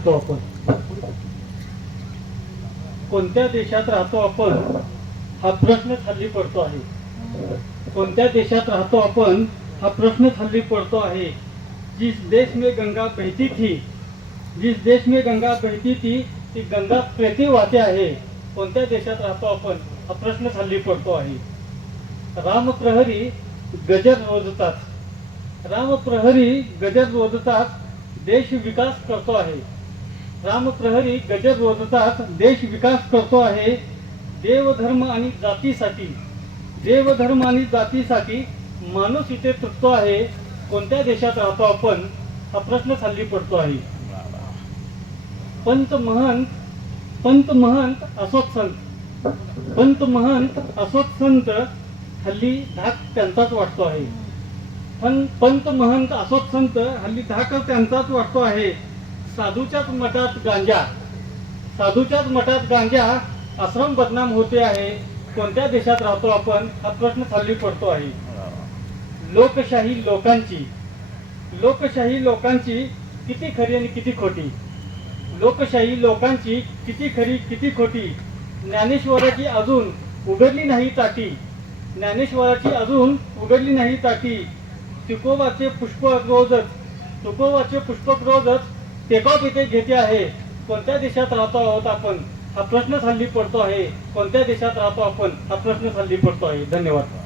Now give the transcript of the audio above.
राहतो आपण? कोणत्या देशात राहतो आपण हा प्रश्न हल्ली पडतो आहे. कोणत्या देशात राहतो आपण हा प्रश्न हल्ली पडतो आहे. जिस देश में गंगा बहती थी, जिस देश में गंगा बहती थी ती गंगा प्रेती वाहते आहे. कोणत्या देशात राहतो आपण हा प्रश्न हल्ली पडतो आहे. राम प्रहरी गजर रोजतात, राम प्रहरी गजर रोजतात, देश विकास करतो आहे. राम प्रहरी गजर रोजतात, देश विकास करतो आहे. देवधर्म आणि जातीसाठी, देवधर्म आणि जातीसाठी माणूस इथे तुटतो आहे. कोणत्या देशात राहतो आपण हा प्रश्न हल्ली पडतो आहे. पंत महंत, पंत महंत असोत संत, पंत महंत असोत संत, हल्ली धाक त्यांचाच वाटतो आहे. पण पंत महंत असोत संत, हल्ली धाक त्यांचाच वाटतो आहे. साधूच्याच मठात गांजा, साधूच्याच मठात गांजा, आश्रम बदनाम होते आहे. कोणत्या देशात राहतो आपण हा प्रश्न हल्ली पडतो आहे. लोकशाही लोकांची, लोकशाही लोकांची किती खरी आणि किती खोटी, लोकशाही लोकांची किती खरी किती खोटी. ज्ञानेश्वराची अजून उघडली नाही ताटी, ज्ञानेश्वराची अजून उघडली नाही ताटी. तुकोबाचे पुष्पक रोजच, तुकोबाचे पुष्पक रोजच टेकॉफ इथे घेते आहे. कोणत्या देशात राहतो आहोत आपण हा प्रश्न हल्ली पडतो आहे. कोणत्या देशात राहतो आपण हा प्रश्न हल्ली पडतो आहे. धन्यवाद.